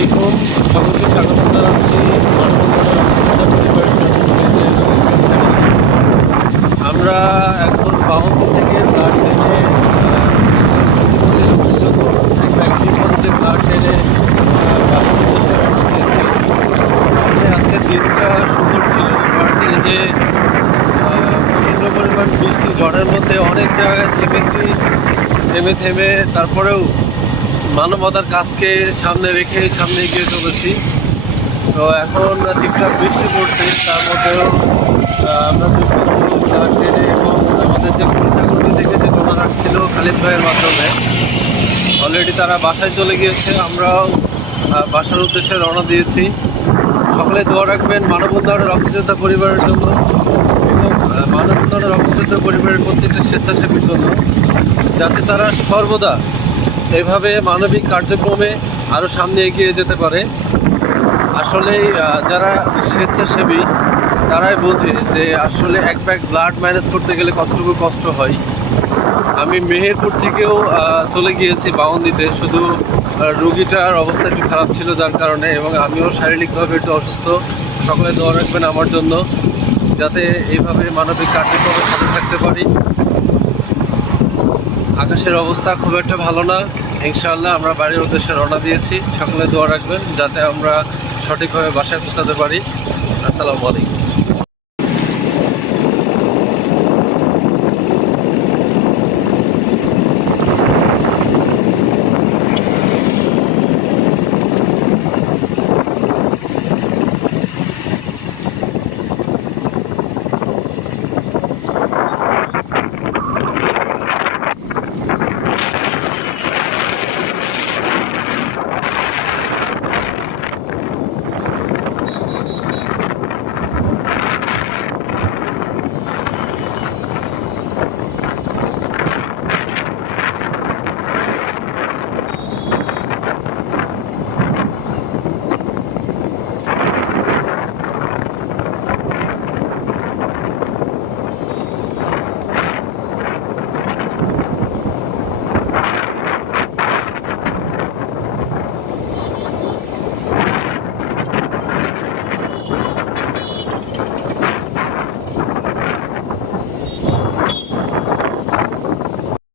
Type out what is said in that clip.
আলাইকুম, সকলকে স্বাগত জানাচ্ছি আমরা এখন বাহনপুর থেকে ব্লাড টেনে একটির মধ্যে ব্লাড টেনে আজকের দিনটা সুন্দর ছিল। বাট এই যে প্রচণ্ড পরিমাণ বৃষ্টি ঝড়ের মধ্যে অনেক জায়গায় থেমেছি, থেমে থেমে তারপরেও মানবতার কাজকে সামনে রেখে সামনে এগিয়ে চলেছি। তো এখন ঠিকঠাক বৃষ্টি পড়ছে, তার মধ্যেও আমরা ব্লাড টেনে এবং আমাদের যে পরীক্ষাগুলি থেকে যে ডোনার আসছিল খালিদ ভাইয়ের মাধ্যমে অলরেডি তারা বাসায় চলে গিয়েছে। আমরাও বাসার উদ্দেশ্যে রওনা দিয়েছি। সকলে দোয়া রাখবেন মানববন্ধন রক্তযোদ্ধা পরিবারের জন্য এবং মানববন্ধন রক্তযোদ্ধা পরিবারের প্রত্যেকটা স্বেচ্ছাসেবীর জন্য, যাতে তারা সর্বদা এভাবে মানবিক কার্যক্রমে আরও সামনে এগিয়ে যেতে পারে। আসলে যারা স্বেচ্ছাসেবী তারাই বোঝে যে আসলে এক ব্যাগ ব্লাড ম্যানেজ করতে গেলে কতটুকু কষ্ট হয়। আমি মেহেরপুর থেকেও চলে গিয়েছি বাউন্দিতে, শুধু রুগীটার অবস্থা একটু খারাপ ছিল যার কারণে, এবং আমিও শারীরিকভাবে একটু অসুস্থ। সকলে দোয়া রাখবেন আমার জন্য, যাতে এইভাবে মানবিক কার্যক্রমের সাথে থাকতে পারি। আকাশের অবস্থা খুব একটা ভালো না। ইনশাআল্লাহ আমরা বাড়ির উদ্দেশ্যে রওনা দিয়েছি। সকলে দোয়া রাখবেন যাতে আমরা সঠিকভাবে বাসায় পৌঁছাতে পারি। আসসালামু আলাইকুম।